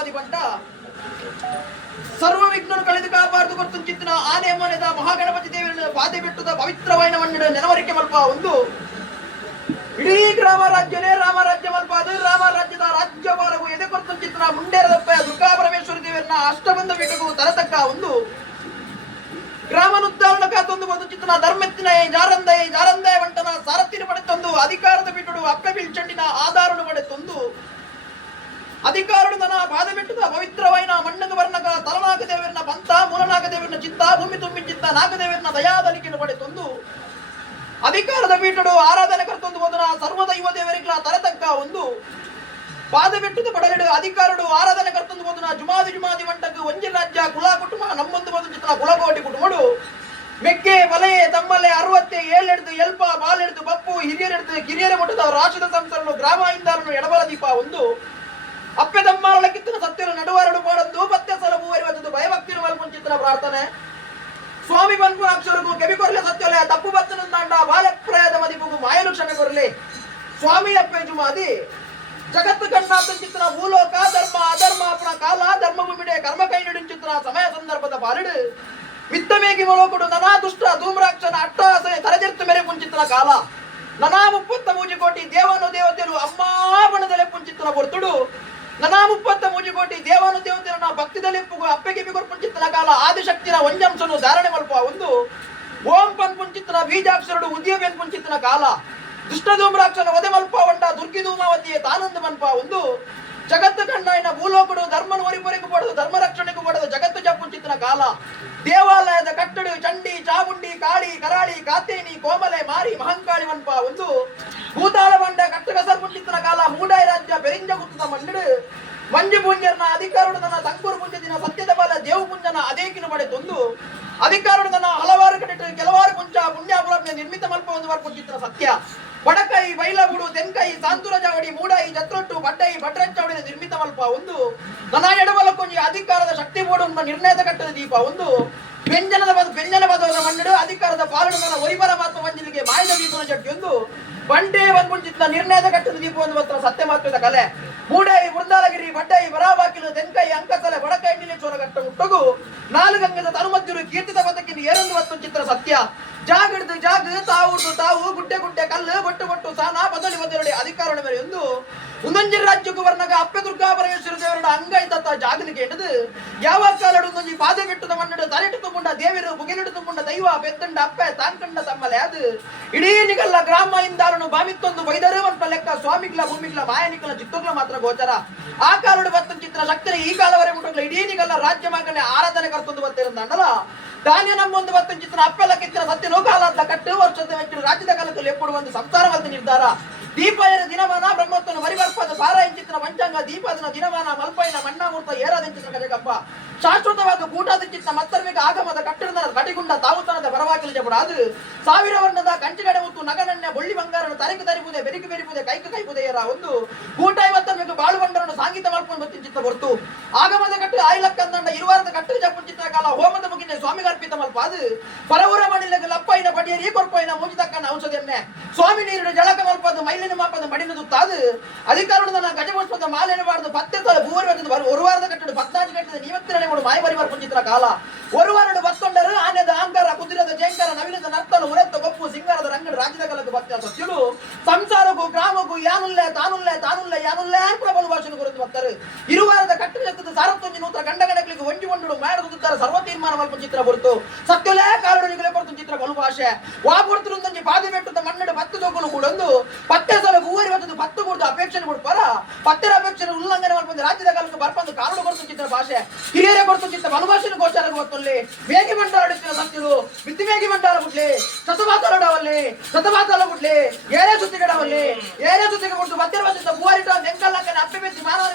ಜುಮಾದಿ ಬಂಟ ಸರ್ವ ವಿಘ್ನನು ಕಳೆದು ಕಾಪಾರ್ದು ಕೊರ್ತು ಚಿತ್ತನ ಆನೆ ಮನೆದ ಮಹಾಗಣಪತಿ ದೇವರ ಪಾದೆ ಬೆಟ್ಟದ ಪವಿತ್ರವಾದ ಮಣ್ಣಿನ ನೆನವರಿಕೆ ಮಲ್ಪ ಒಂದು ಇಡೀ ಗ್ರಾಮ ರಾಜ್ಯನೇ ರಾಮರಾಜ್ಯ ಮಲ್ಪ ಅದು ರಾಮ ರಾಜ್ಯದ ರಾಜ್ಯವಾರವು ಎದೆ ಕೊರ್ತು ಚಿತ್ತನ ಮುಂಡೇರದಪ್ಪ ದುರ್ಗಾ ಪರಮೇಶ್ವರಿ ದೇವರನ್ನ ಅಷ್ಟಬಂಧ ಬಿಟ್ಟಗೂ ತರತಕ್ಕ ಒಂದು ಗ್ರಾಮನುದ್ದಾರಣಕ ತಂದು ಒಂದು ಚಿತ್ತನ ಧರ್ಮೆತ್ತಿನ ಜಾರಂದಯ ಬಂಟನ ಸಾರಥಿನ ಪಡೆತೊಂದು ಅಧಿಕಾರದ ಬಿಟ್ಟುಡು ಅಪ್ಪೆ ಬೀಳ್ಚಂಡಿನ ಆಧಾರನು ಪಡೆತೊಂದು ಅಧಿಕಾರಡು ತನ ಬಾಧೆಬಿಟ್ಟದ ಪವಿತ್ರವಾಯಿನ ಮಣ್ಣಗ ವರ್ಣಕ ತಲನಾಗ ದೇವರನ್ನ ಬಂತ ಮೂಲನಾಗ ದೇವರನ್ನ ಚಿತ್ತ ಭೂಮಿ ತುಂಬಿ ಚಿತ್ತ ನಾಗದೇವರನ್ನ ದಯಾದಲಿಕೆಯನ್ನು ಪಡೆತೊಂದು ಅಧಿಕಾರದ ಬೀಟಡು ಆರಾಧನೆ ಕರ್ತೊಂದು ಮೊದಲ ಸರ್ವದೈವ ದೇವರಿಗಳ ತರತಕ್ಕ ಒಂದು ಬಾಧೆಬಿಟ್ಟದ ಪಡಲಿಡು ಅಧಿಕಾರಡು ಆರಾಧನೆ ಕರ್ತೊಂದು ಮೊದಲ ಜುಮಾದಿ ವಂಟಕ್ಕೆ ಒಂಜಿ ರಾಜ್ಯ ಕುಲ ಕುಟುಂಬ ನಮ್ಮೊಂದು ಮೊದಲು ಚಿತ್ರ ಕುಲಕೋಟಿ ಕುಟುಂಬಡು ಮೆಕ್ಕೆ ವಲಯೆ ತಮ್ಮಲೆ 67 ಎಡ್ದು ಎಲ್ಪ ಬಾಲೆಡ್ದು ಬಪ್ಪು ಹಿರಿಯರೆಡ್ದು ಕಿರಿಯರ ಮಠದ ರಾಷ್ಟ್ರದ ಸಂಸ್ಥರನ್ನು ಗ್ರಾಮ ಇಂದಾರನು ಎಡಬಲ ದೀಪ ಒಂದು ಅಪ್ಪೆ ತಮ್ಮಾರಳ ಕಿತ್ತನ ಸತ್ಯರು ನಡುವಾರಡು ಮಾಡದ್ದು ಪತ್ಯ ಸಲಭೂವರಿವದ್ದು ಭಯಭಕ್ತಿನ ಮಲ್ಪುಂಚಿತ್ತನ ಪ್ರಾರ್ಥನೆ ಸ್ವಾಮಿ ಬನ್ಪು ಅಕ್ಷರಗೂ ಕೆಬಿ ಕೊರಲೆ ಸತ್ಯಲೆ ತಪ್ಪು ಬತ್ತನ ದಾಂಡ ಬಾಲಪ್ರಾಯದ ಮದಿಪುಗು ಮಾಯಲು ಕ್ಷಮೆ ಕೊರಲೆ ಸ್ವಾಮಿ ಅಪ್ಪೆ ಜುಮಾದಿ ಜಗತ್ತು ಕಣ್ಣಾತನ ಚಿತ್ರ ಭೂಲೋಕ ಧರ್ಮ ಅಧರ್ಮ ಅಪಣ ಕಾಲ ಧರ್ಮಭೂಮಿಡೆ ಕರ್ಮ ಕೈ ಚಿತ್ರ ಸಮಯ ಸಂದರ್ಭದ ಬಾಲಿಡು ಮಿತ್ತಮೇಗಿ ಮೊಳಕೊಡು ನನಾ ದುಷ್ಟ ಧೂಮ್ರಾಕ್ಷನ ಅಟ್ಟಹಾಸೆ ತರಜೆರ್ತು ಮೇರೆ ಪುಂಚಿತ್ರ ಕಾಲ ನನಾ 33 ಕೋಟಿ ದೇವನು ದೇವತೆಯರು ಅಮ್ಮ ಬಣದಲೆ ಪುಂಚಿತ್ತನ ಹೊರ್ತುಡು ನನಾ 33 ಕೋಟಿ ದೇವನು ದೇವತೆಯರನ್ನ ಭಕ್ತಿದಲ್ಲಿ ಅಪ್ಪೆಗೆ ಬಿಗೊರ್ಪುಂಚಿತ್ತನ ಕಾಲ ಆದಿಶಕ್ತಿನ ಒಂಜಂಶನು ಧಾರಣೆ ಮಲ್ಪ ಒಂದು ಓಂ ಪನ್ ಪುಂಚಿತ್ತನ ಬೀಜಾಕ್ಷರಡು ಉದ್ಯವೇನ್ ಪುಂಚಿತ್ತನ ಕಾಲ ದುಷ್ಟಧೂಮ್ರಾಕ್ಷನ ಒದೆ ಮಲ್ಪ ಒಂಡ ದುರ್ಗಿ ಧೂಮಾವತಿಯ ತಾನಂದ ಮಲ್ಪ ಒಂದು ಜಗತ್ತು ಕಣ್ಣಾಯಿನ ಭೂಲೋಕಡು ಧರ್ಮನ ಒರಿಪೊರೆಗೂ ಪಡೆದು ಧರ್ಮ ರಕ್ಷಣೆಗೂ ಪಡೆದು ಜಗತ್ತು ಜಪ್ಪುಂಚಿತ್ತನ ಕಾಲ ದೇವಾಲಯದ ಕಟ್ಟಡು ಚಂಡಿ ಚಾಮುಂಡಿ ಕಾಳಿ ಕರಾಳಿ ಕಾತೇನಿ ಕೋಮಲೆ ಮಾರಿ ಮಹಂಕಾಳಿ ಮನ್ಪ ಒಂದು ಭೂತಾಳ ಬಂಡ ಕಟ್ಟಗಸರ್ ಪುಂಚಿತ್ತನ ಕಾಲ ಮೂಡಾಯಿ ರಾಜ್ಯ ಬೆರಿಂಜ ಗುತ್ತದ ಮಣ್ಣಡು ಮಂಜು ಪುಂಜರ್ನ ಅಧಿಕಾರುಡದನ ತಂಕೂರು ಪುಂಜದಿನ ಸತ್ಯದ ಬಲ ದೇವು ಪುಂಜನ ಅದೇಕಿನ ಪಡೆದೊಂದು ಅಧಿಕಾರುಡದನ ಹಲವಾರು ಕಟ್ಟಿಟ್ಟು ಕೆಲವಾರು ಪುಂಜ ಪುಣ್ಯಾಪುರಮ್ಯ ನಿರ್ಮಿತ ಮಲ್ಪ ಒಂದು ಪುಂಚಿತ್ತನ ಸತ್ಯ ಬಡಕೈ ಬೈಲಗುಡು ತೆನ್ಕೈ ಸಾಂತುರ ಜಾವಡಿ ಮೂಡಾಯಿ ಜತ್ರೊಟ್ಟು ಬಡ್ಡೈ ಭಟ್ರಂಚವಡಿನ ನಿರ್ಮಿತ ಮಲ್ಪ ಒಂದು ನನ ಎಡಬಲ ಕೊಂಜಿ ಅಧಿಕಾರದ ಶಕ್ತಿ ಬೋರ್ಡ್ ನಿರ್ಣಯದ ಕಟ್ಟದ ದೀಪ ಒಂದು ವ್ಯಂಜನ ಪದದ ಮಣ್ಣಡು ಅಧಿಕಾರದ ಪಾಲನೆ ಒರಿಬಲ ಮಾತ್ಮ ಮಂಜಿಲಿಗೆ ಮಾಯದ ದೀಪನ ಜಟ್ಟಿ ಒಂದು ಬಂಡೆ ಬಂದ್ಬಿಡ್ತಿದ್ದ ನಿರ್ಣಯದ ಕಟ್ಟದ ದೀಪ ಒಂದು ಮಾತ್ರ ಸತ್ಯ ಮಾತ್ರದ ಕಲೆ ಮೂಡಾಯಿ ಬೃಂದಾಲಗಿರಿ ಬಡ್ಡೈ ಬರಾಬಾಕಿಲು ತೆನ್ಕೈ ಅಂಕಸಲೆ ಬಡಕೈ ನಿಲೇಶ್ವರ ಘಟ್ಟ ಮುಟ್ಟಗು ನಾಲ್ಗಂಗದ ತನುಮದ್ದಿರು ಕೀರ್ತಿತ ಪದಕ್ಕಿನ ಏರೊಂದು ಮತ್ತು ಚಿತ್ರ ಸತ್ಯ ಜಾಗಡ್ದು ಜಾಗ ತಾವು ಗುಡ್ಡೆ ಕಲ್ಲು ಬೊಟ್ಟು ಸಾನ ಬದಲಿ ಬದಲಡಿ ಅಧಿಕಾರಣ ಮೇಲೆ ಒಂದು ಒಂದೊಂಜಿ ರಾಜ್ಯಕ್ಕೂ ವರ್ಣಗ ಅಪ್ಪೆ ದುರ್ಗಾ ಪರಮೇಶ್ವರ ದೇವರ ಅಂಗೈ ತತ್ತ ಜಾಗಲಿಗೆ ಎಣದು ಯಾವ ಕಾಲಡು ಒಂದೊಂಜಿ ಪಾದೆ ಬಿಟ್ಟದ ಮಣ್ಣಡು ತಲೆಟ್ಟು ತುಂಬುಂಡ ದೇವರು ಬುಗಿಲಿಡು ತುಂಬುಂಡ ದೈವ ಬೆತ್ತಂಡ ಅಪ್ಪೆ ತಾಂಕಂಡ ತಮ್ಮಲೆ ಅದು ಇಡೀ ನಿಗಲ್ಲ ಗ್ರಾಮ ಇಂದಾರನು ಬಾಮಿತ್ತೊಂದು ಬೈದರೆ ಒಂದ ಲೆಕ್ಕ ಸ್ವಾಮಿಗ್ಲ ಭೂಮಿಗ್ಲ ಮಾಯನಿಕಲ ಚಿತ್ತೋಗ್ಲ ಮಾತ್ರ ಗೋಚರ ಆ ಕಾಲಡು ಬತ್ತನ ಚಿತ್ರ ಶಕ್ತಿನ ಈ ಕಾಲವರೆ ಮುಟ್ಟಗ್ಲ ಇಡೀ ನಿಗಲ್ಲ ರಾಜ್ಯ ಮಗನೆ ಆರಾಧನೆ ಕರ್ತೊಂದು ಬತ್ತಿರಂದಲ್ಲ ಧಾನ್ಯ ನಮ್ಮೊಂದು ಬತ್ತನ ಚಿತ್ರ ಅಪ್ಪೆಲ್ಲ ಕಿತ್ತಿನ ಸತ್ಯ ನೋಕಾಲಾದ ಕಟ್ಟು ವರ್ಷದ ವೆಚ್ಚ ರಾಜ್ಯದ ಕಾಲದಲ್ಲಿ ಎಪ್ಪುಡು ಒಂದು ಸಂಸಾರವಂತ ನಿರ್ಧಾರ ದೀಪಾಯನ ದಿನಮಾನ ಬ್ರಹ್ಮತ್ವನ ಮರಿಬರ್ಪದ ಪಾರಾಯಂಚಿತ್ರ ಪಂಚಾಂಗ ದೀಪದನ ದಿನಮಾನ ಮಲ್ಪೈನ ಮಣ್ಣಾಮೂರ್ತ ಏರಾದಿಂಚಿತ್ರ ಕಜಗಪ್ಪ ಶಾಶ್ವತವಾದ ಕೂಟಾದಿಂಚಿತ್ತ ಮತ್ತರ್ಮಿಕ ಆಗಮದ ಕಟ್ಟಡದ ಕಟಿಗುಂಡ ತಾವುತನದ ಬರವಾಗಿಲ ಜಪಡ ಅದು ಸಾವಿರ ವರ್ಣದ ಕಂಚಿಗಡೆ ಮುತ್ತು ನಗನನ್ಯ ಬೊಳ್ಳಿ ಬಂಗಾರನು ತರಿಕು ತರಿಪುದೆ ಬೆರಿಪುದೆ ಕೈಪುದೆಯರ ಒಂದು ಕೂಟ 50 ಬಾಳು ಬಂಡರನ್ನು ಸಾಂಗೀತ ಮಲ್ಪನ್ನು ಬತ್ತಿಂಚಿತ್ತ ಹೊರತು ಆಗಮದ ಕಟ್ಟು ಆಯ್ಲಕ್ಕಂದಂಡ ಇರುವಾರದ ಕಟ್ಟು ಜಪುಂಚಿತ್ರ ಕಾಲ ಹೋಮದ ಮುಗಿನ ಸ್ವಾಮಿಗೆ ಅರ್ಪಿತ ಮಲ್ಪ ಅದು ಪರವೂರ ಮಣಿಲೆಗೆ ಲಪ್ಪೈನ ಪಡಿಯರಿ ಕೊರ್ಪೈನ ಮೂಜಿತಕ್ಕನ ಔಷಧೆನ್ನೆ ಸ್ವಾಮಿ ನೀರಿನ ಜಳಕ ಮಲ್ಪದು ಮೈಲಿನ ಮಾಪದ ಮಡಿನದು ತಾದು ಅಧಿಕಾರದ ಗಜಪುಷ್ಪದ ಮಾಲೆನ ಬಾರದು ಪತ್ತೆ ತಲ ಭೂವರ್ಗದ ಒಂದು ವಾರದ ಕಟ್ಟಡು 14 ಗಂಟೆ ನೀವತ್ತಿರನೆ ಮೂಡು ಮಾಯ ಬರಿವಾರ ಪುಂಚಿತ್ರ ಕಾಲ ಒಂದು ವಾರಡು ಬತ್ತೊಂಡರು ಆನೆದ ಅಹಂಕಾರ ಕುದುರೆದ ಜಯಂಕಾರ ನವಿಲದ ನರ್ತನ ಉರೆತ್ತ ಗೊಪ್ಪು ಸಿಂಗಾರದ ರಂಗಡ ರಾಜ್ಯದ ಕಲಕ ಬತ್ತ ಸತ್ಯುಡು ಸಂಸಾರಕ್ಕೂ ಗ್ರಾಮಕ್ಕೂ ತಾನುಲ್ಲೆ ಯಾನುಲ್ಲೆ ಪ್ರಬಲ ಭಾಷೆನ ಗುರುತು ಬರ್ತಾರೆ ಇರುವಾರದ ಕಟ್ಟಡ ಸಾರತ್ತೊಂಜಿ ನೂತ್ರ ಗಂಡಗಣಗಳಿಗೆ ಒಂಜಿ ಒಂಡು ಮಾಡುತ್ತಾರೆ ಸರ್ವ ತೀರ್ಮಾನ ಮಲ್ಪ ಚಿತ್ರ ಬರುತ್ತು ಸತ್ಯುಲೇ ಕಾರಣ ನಿಗಲೆ ಬರುತ್ತ ಚಿತ್ರ ಬಲು ಭಾಷೆ ವಾಪುರ್ತೊಂಜಿ ಪಾದೆ ಬೆಟ್ಟದ ಮಣ್ಣಡು ಪತ್ತು ಜೋಗುಲು ಕೂಡೊಂದು ಪತ್ತೆ ಸಲ ಹೂವರಿ ಬರ್ತದೆ ಪತ್ತು ಕೊಡ್ದು ಅಪೇಕ್ಷೆ ಕೊಡ್ಪಾರ ಪತ್ತರ ಅಪೇಕ್ಷೆ ಉಲ್ಲಂಘನೆ ಮಾಡ್ಕೊಂಡು ರಾಜ್ಯದ ಕಾಲಕ್ಕೆ ಬರ್ಪಂದು ಕಾರಣ ಕೊಡ್ತು ಚಿತ್ರ ಭಾಷೆ ಹಿರಿಯರೇ ಕೊಡ್ತು ಚಿತ್ರ ಮನುಭಾಷೆನ ಗೋಚಾರ ಗೊತ್ತಲ್ಲಿ ವೇಗಿ ಮಂಡಲ ಅಡಿಸ್ತಿನ ಸತ್ಯರು ಬಿತ್ತಿ ವೇಗಿ ಮಂಡಲ ಬಿಡ್ಲಿ ಶತಮಾತಾಲ ಬಿಡ್ಲಿ ಏನೇ ಸುತ್ತಿಗಡವಲ್ಲಿ ಏನೇ ಸುತ್ತಿಗೆ ಕೊಡ್ತು ಪತ್ತರ ಬಂದಿದ್ದ ಹೂವರಿಟ ನೆಂಕಲ್ಲಂಕನೆ ಅಪ್ಪೆ ಬೆತ್ತಿ ಮಾನವ